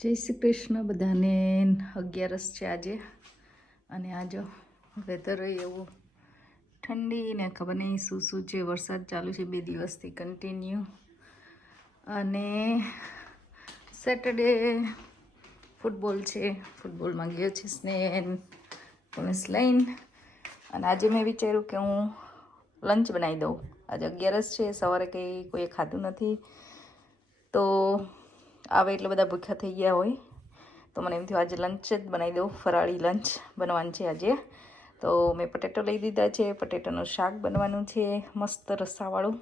જય શ્રી કૃષ્ણ બધાને. 11 છે આજે અને આજો વેધર એવું ઠંડી ને ખબર નહીં શું છે. વરસાદ ચાલુ છે 2 દિવસથી કન્ટિન્યુ. અને સેટરડે ફૂટબોલ છે. ફૂટબોલમાં ગયો છે સ્નેન પોલીસ લાઈન. અને આજે મેં વિચાર્યું કે હું લંચ બનાવી દઉં. આજે 11 છે, સવારે કંઈ કોઈએ ખાધું નથી તો આવે એટલે બધા ભૂખ્યા થઈ ગયા હોય તો મને એમ થયું આજે લંચ જ બનાવી દઉં. ફરાળી લંચ બનવાનું છે આજે. તો મેં પટેટો લઈ દીધા છે. પટેટાનું શાક બનવાનું છે મસ્ત રસાવાળું,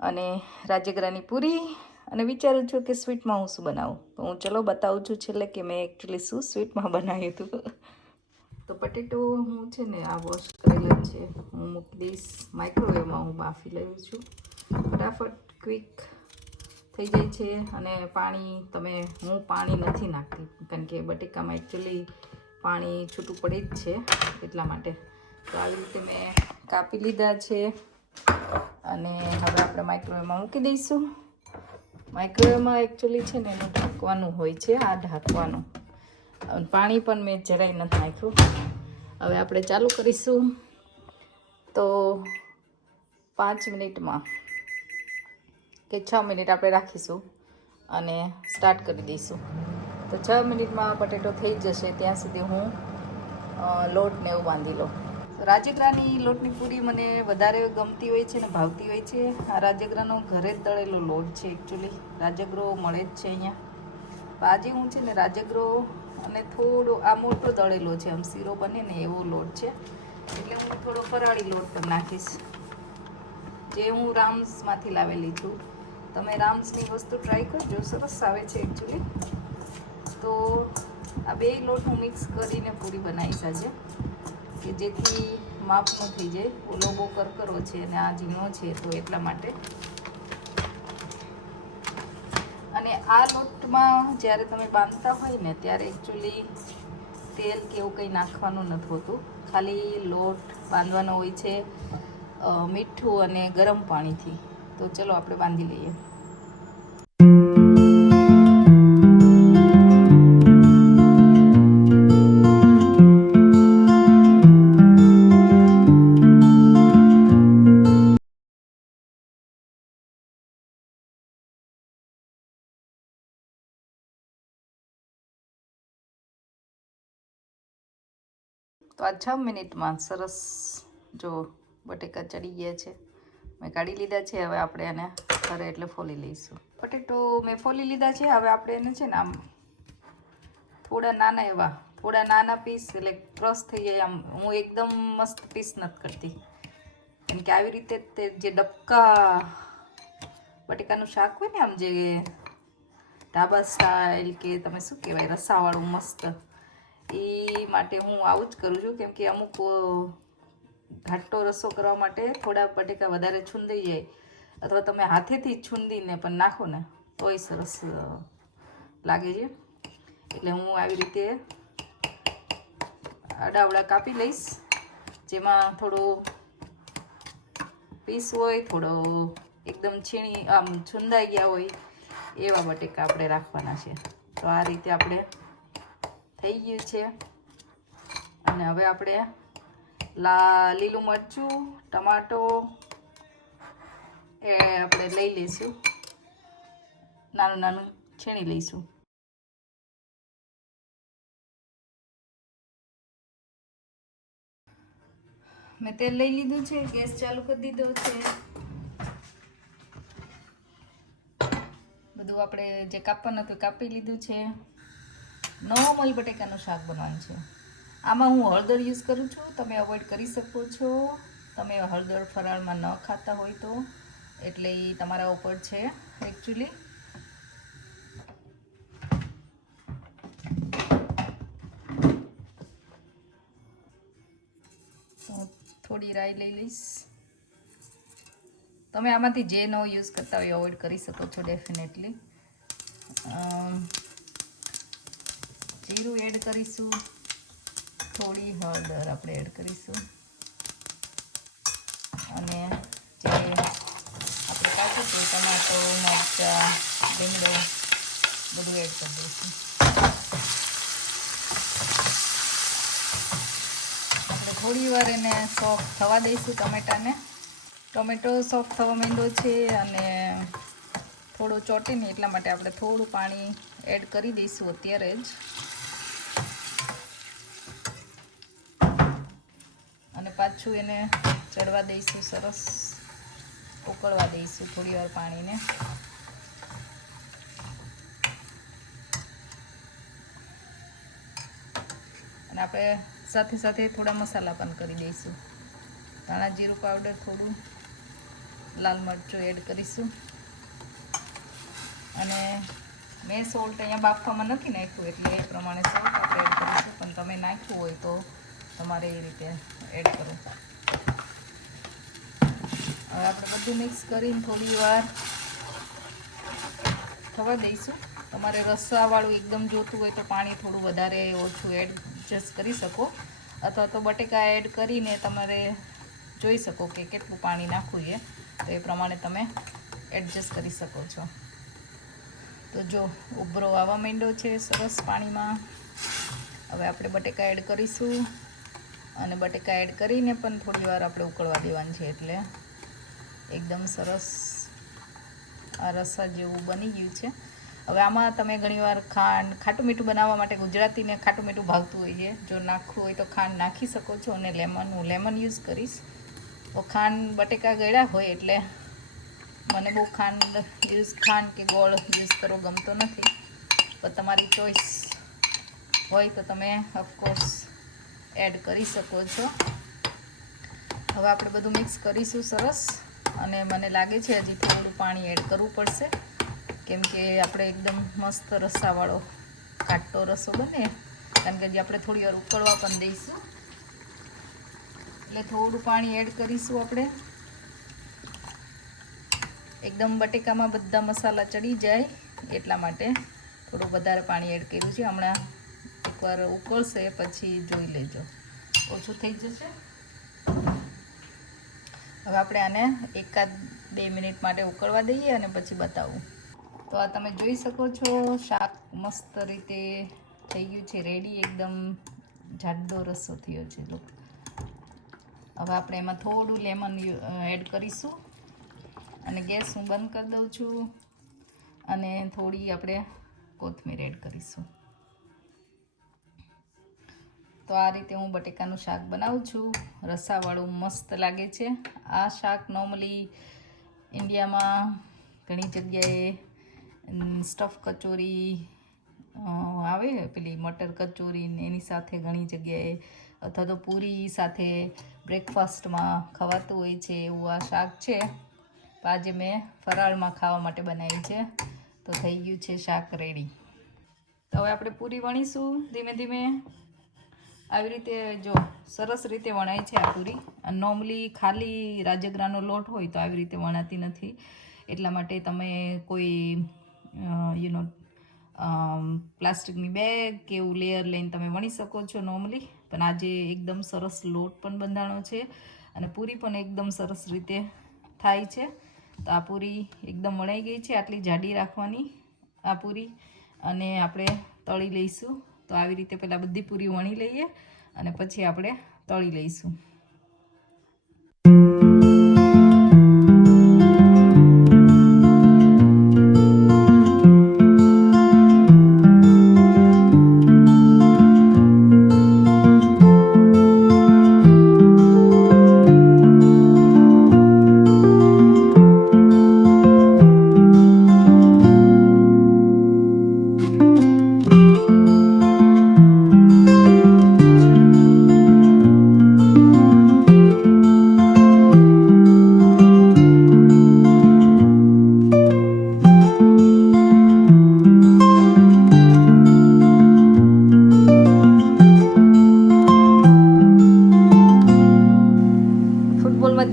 અને રાજગરાની પૂરી. અને વિચારું છું કે સ્વીટમાં હું શું બનાવું, તો હું ચલો બતાવું છું છેલ્લે કે મેં એકચ્યુઅલી શું સ્વીટમાં બનાવ્યું હતું. તો પટેટો હું છે ને આ વોશ કરેલા છે, હું મૂકી દઈશ માઇક્રોવેવમાં. હું બાફી લઉં છું, ફટાફટ ક્વિક થઈ જાય છે. અને પાણી હું પાણી નથી નાખતી કારણ કે બટેકામાં એકચ્યુઅલી પાણી છૂટું પડે જ છે એટલા માટે. તો આવી રીતે મેં કાપી લીધા છે અને હવે આપણે માઇક્રોવેવમાં મૂકી દઈશું. માઇક્રોવેવમાં એકચ્યુઅલી છે ને એનું ઢાંકવાનું હોય છે, આ ઢાંકવાનું. પાણી પણ મેં જરાય નથી નાખ્યું. હવે આપણે ચાલુ કરીશું તો 5 મિનિટમાં કે 6 મિનિટ આપણે રાખીશું અને સ્ટાર્ટ કરી દઈશું. તો 6 મિનિટમાં પટેટો થઈ જશે ત્યાં સુધી હું લોટને એવું બાંધી લઉં. રાજગરાની લોટની પૂરી મને વધારે ગમતી હોય છે ને ભાવતી હોય છે. આ રાજગરાનો ઘરે જ દળેલો લોટ છે એકચ્યુઅલી. રાજગરો મળે જ છે અહીંયા. આજે હું છે ને રાજગરો અને થોડો આ મોટો દળેલો છે, આમ શીરો બને ને એવો લોટ છે, એટલે હું થોડો ફરાળી લોટ પણ નાખીશ, જે હું રામ્સમાંથી લાવેલી છું. તમે રામ્સની વસ્તુ ટ્રાય કરજો, સરસ આવે છે એકચ્યુઅલી. તો આ બે લોટ હું મિક્સ કરીને પૂરી બનાવીશ આજે, કે જેથી માપનું થઈ જાય. ઓલો બહુ કરકરો છે અને આ ઝીણો છે તો એટલા માટે. અને આ લોટમાં જ્યારે તમે બાંધતા હોય ને ત્યારે એકચ્યુઅલી તેલ કે એવું કંઈ નાખવાનું નથી હોતું, ખાલી લોટ બાંધવાનો હોય છે મીઠું અને ગરમ પાણીથી. તો ચલો આપણે બાંધી લઈએ. તો આ 6 મિનિટમાં સરસ જો બટેકા ચડી ગયા છે. મેં કાઢી લીધા છે. હવે આપણે એને ખરે એટલે ફોલી લઈશું. પટેટો મેં ફોલી લીધા છે. હવે આપણે એને છે ને આમ થોડા નાના પીસ, એટલે ક્રશ થઈ જાય આમ. હું એકદમ મસ્ત પીસ નથી કરતી, કેમ કે આવી રીતે તે જે ડબકા બટેકાનું શાક હોય ને, આમ જે ઢાબા સ્ટાઇલ કે તમે શું કહેવાય રસાવાળું મસ્ત, એ માટે હું આવું જ કરું છું. કેમ કે અમુક ઘાટો રસો કરવા માટે થોડા બટેકા વધારે છૂંદાઈ જાય, અથવા તમે હાથેથી છૂંદીને પણ નાખો ને તોય સરસ લાગે છે. એટલે હું આવી રીતે આડાવડા કાપી લઈશ, જેમાં થોડો પીસ હોય, થોડો એકદમ આમ છૂંદાઈ ગયા હોય એવા બટેકા આપણે રાખવાના છે. તો આ રીતે આપણે થઈ ગયું છે. અને હવે આપણે લીલું મરચું, ટમાટો એ આપણે લઈ લઈશું, નાનું છીણી લઈશું. મેં તેલ લઈ લીધું છે, ગેસ ચાલુ કરી દીધો છે. બધું આપણે જે કાપવાનું હતું કાપી લીધું છે. નોર્મલ બટેકાનું શાક બનાવવાનું છે. આમાં હું હળદર યુઝ કરું છું, તમે અવોઇડ કરી શકો છો. તમે હળદર ફરાળમાં ન ખાતા હોય તો, એટલે એ તમારા ઉપર છે એકચ્યુઅલી. થોડી રાઈ લઈ લઈશ. તમે આમાંથી જે નો યુઝ કરતા હોય અવોઇડ કરી શકો છો ડેફિનેટલી. જીરું એડ કરીશું, થોડી હળદર આપણે એડ કરીશું, અને જે આપણે કાચું ટમાટો, મરચાં, લીમડો બધું એડ કરી દઈશું. આપણે થોડી વાર એને સોફ્ટ થવા દઈશું ટમેટાને. ટમેટો સોફ્ટ થવા માંડ્યો છે અને થોડો ચોટે ને એટલા માટે આપણે થોડું પાણી એડ કરી દઈશું અત્યારે જ. અને પાછું એને ચડવા દઈશું, સરસ ઉકળવા દઈશું થોડી વાર પાણીને. અને આપણે સાથે સાથે થોડા મસાલા પણ કરી દઈશું. ધાણા જીરું પાવડર, થોડું લાલ મરચું એડ કરીશું. અને મેં સોલ્ટ અહીંયા બાફવામાં નથી નાખ્યું એટલે એ પ્રમાણે સોલ્ટ આપણે એડ કરીશું, પણ તમે નાખ્યું હોય તો તમારે એ રીતે એડ કરો. હવે આપણે બધું મિક્સ કરીને થોડી વાર થવા દઈશું. તમારે રસાવાળું એકદમ જોતું હોય તો પાણી થોડું વધારે ઓછું એડજસ્ટ કરી શકો, અથવા તો બટેકા એડ કરીને તમારે જોઈ શકો કે કેટલું પાણી નાખવું છે, તો એ પ્રમાણે તમે એડજસ્ટ કરી શકો છો. તો જો ઉભરો આવવા માંડ્યો છે સરસ પાણીમાં. હવે આપણે બટેકા એડ કરીશું અને બટેકા એડ કરીને પણ થોડી વાર આપણે ઉકળવા દેવાનું છે, એટલે એકદમ સરસ આ રસા જેવું બની ગયું છે. હવે આમાં તમે ઘણીવાર ખાટું મીઠું બનાવવા માટે ગુજરાતીને ખાટું મીઠું ભાવતું હોય છે. જો નાખવું હોય તો ખાંડ નાખી શકો છો, અને હું લેમન યુઝ કરીશ. તો ખાંડ બટેકા ગળ્યા હોય એટલે મને બહુ ખાંડ કે ગોળ યુઝ કરવો ગમતો નથી, પણ તમારી ચોઈસ હોય તો તમે ઓફકોર્સ એડ કરી શકો છો. હવે આપણે બધું મિક્સ કરીશું સરસ. અને મને લાગે છે હજી થોડું પાણી એડ કરવું પડશે, કેમ કે આપણે એકદમ મસ્ત રસાવાળો ખાટો રસો બને, કારણ કે હજી આપણે થોડી વાર ઉકળવા પણ દઈશું, એટલે થોડું પાણી એડ કરીશું આપણે. એકદમ બટેકામાં બધા મસાલા ચડી જાય એટલા માટે થોડું વધારે પાણી એડ કર્યું છે. હમણાં એકવાર ઉકળશે પછી જોઈ લેજો, ઓછું થઈ જશે. હવે આપણે આને 1-2 મિનિટ માટે ઉકળવા દઈએ અને પછી બતાવું. તો આ તમે જોઈ શકો છો શાક મસ્ત રીતે થઈ ગયું છે રેડી. એકદમ જાડો રસો થયો છે. જો હવે આપણે એમાં થોડું લેમન એડ કરીશું અને ગેસ હું બંધ કરી દઉં છું, અને થોડી આપણે કોથમીર એડ કરીશું. તો આ રીતે હું બટેકાનું શાક બનાવું છું, રસાવાળું મસ્ત લાગે છે. આ શાક નોર્મલી ઇન્ડિયામાં ઘણી જગ્યાએ સ્ટફ કચોરી આવે, પેલી મટર કચોરી, એની સાથે ઘણી જગ્યાએ, અથવા તો પૂરી સાથે બ્રેકફાસ્ટમાં ખવાતું હોય છે, એવું આ શાક છે. આજે મેં ફરાળમાં ખાવા માટે બનાવી છે. તો થઈ ગયું છે શાક રેડી. તો હવે આપણે પૂરી વણીશું ધીમે ધીમે. આવી રીતે જો સરસ રીતે વણાય છે આ પૂરી. નોર્મલી ખાલી રાજગરાનો લોટ હોય તો આવી રીતે વણાતી નથી, એટલા માટે તમે કોઈ પ્લાસ્ટિકની બેગ કે એવું લેયર લઈને તમે વણી શકો છો નોર્મલી. પણ આજે એકદમ સરસ લોટ પણ બંધાણો છે અને પૂરી પણ એકદમ સરસ રીતે થાય છે. તો આ પૂરી એકદમ વણાઈ ગઈ છે. આટલી જાડી રાખવાની આ પૂરી, અને આપણે તળી લઈશું. તો આવી રીતે પહેલાં બધી પૂરી વણી લઈએ અને પછી આપણે તળી લઈશું.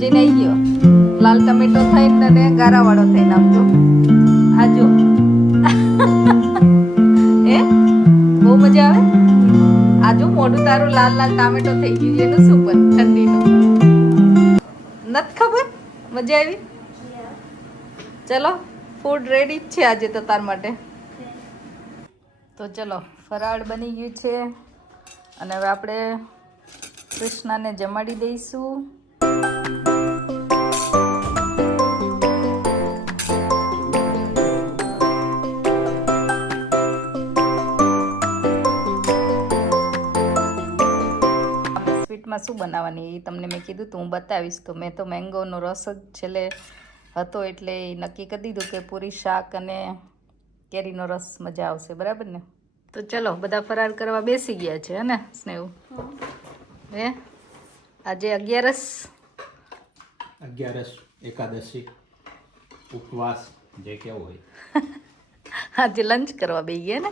જઈને આવી ગયો લાલ ટમેટો થઈને અને ગારાવાળો થઈને આવજો. આજો એ બહુ મજા આવે. આજો મોઢું તારું લાલ લાલ ટામેટો થઈ ગયું, એનું શું પણ ઠંડીનું નથી ખબર. મજા આવી. ચલો ફૂડ રેડી જ છે આજે તો તાર માટે. તો ચલો ફરાળ બની ગયું છે અને હવે આપણે કૃષ્ણાને જમાડી દઈશું. સ્વીટમાં શું બનાવવાની એ તમને મેં કીધું તો હું બતાવીશ. તો મેં તો મેંગોનો રસ જ છેલ્લે હતો એટલે નક્કી કરી દીધું કે પૂરી શાક અને કેરીનો રસ મજા આવશે. બરાબર ને? તો ચલો બધા ફરાર કરવા બેસી ગયા છે હે ને સ્નેહ? હે આજે 11 એકાદશી ઉપવાસ જે કેવું હોય આજે લંચ કરવા બેસી ગયા ને?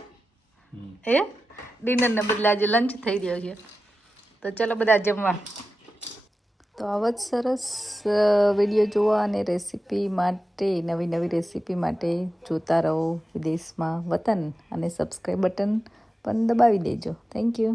હે ડિનરને બદલે આજે લંચ થઈ રહ્યો છે. તો ચલો બધા જમવા. તો આવા જ સરસ વિડીયો જોવા અને રેસીપી માટે નવી નવી રેસીપી માટે જોતા રહો વિદેશમાં વતન અને સબસ્ક્રાઈબ બટન પણ દબાવી દેજો. Thank you.